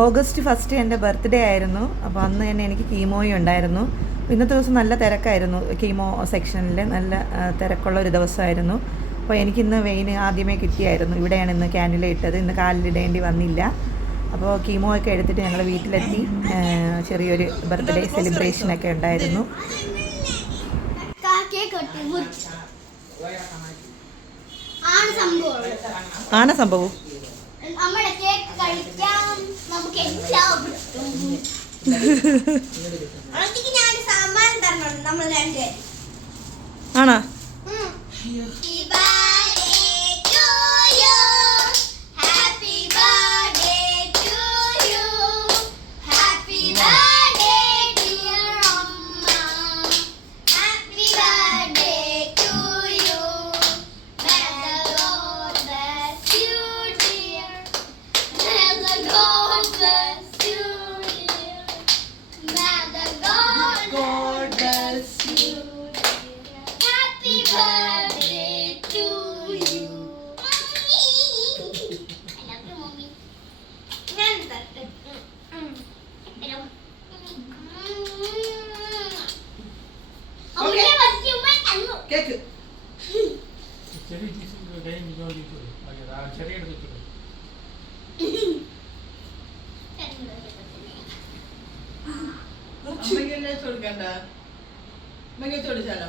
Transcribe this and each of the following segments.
August first എന്റെ birthday ആയിരുന്നു. അപ്പോൾ അന്ന് തന്നെ എനിക്ക് കീമോയും ഉണ്ടായിരുന്നു. ഇന്നത്തെ ദിവസം നല്ല തിരക്കായിരുന്നു. കീമോ സെക്ഷനിൽ നല്ല തിരക്കുള്ള ഒരു ദിവസമായിരുന്നു. അപ്പോൾ എനിക്ക് ഇന്ന് വെയിൻ ആദ്യമേ കിട്ടിയായിരുന്നു. ഇവിടെയാണ് ഇന്ന് ക്യാൻഡിൽ ഇട്ടത്. ഇന്ന് കാലിലിടേണ്ടി വന്നില്ല. അപ്പോൾ കീമോ ഒക്കെ എടുത്തിട്ട് ഞങ്ങൾ വീട്ടിലെത്തി. ചെറിയൊരു ബർത്ത്ഡേ സെലിബ്രേഷനൊക്കെ ഉണ്ടായിരുന്നു. ആണ് സംഭവം. ആണോ? കേക്ക്. കൊടുക്കണ്ട? അമ്മയ്ക്ക് ചോദിച്ചാലോ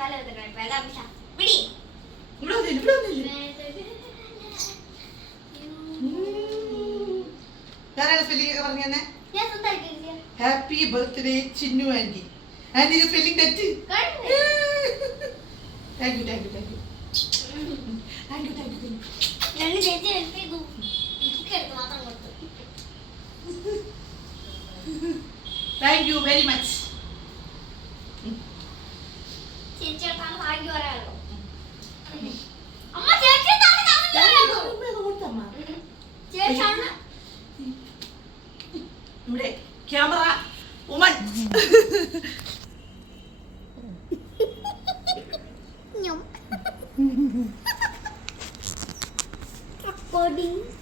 തല വെത്തണം ഇപ്പൊ അതാ പിടിച്ചാ. പിടി. ഇവിടെ വന്നില്ല ഇവിടെ വന്നില്ല? ഞാനാണ് സ്പെല്ലിംഗ് പറഞ്ഞു തന്നെ. Happy birthday Chinnu auntie auntie spelling തെറ്റ്? Thank you thank you thank you thank you thank you രണ്ട് ചേച്ചി help ചെയ്തു. മാത്രം കൊടുത്തു. താങ്ക് യു വെരി മച്ച് ഇവിടെ ക്യാമറ ഉമൻ. Recording.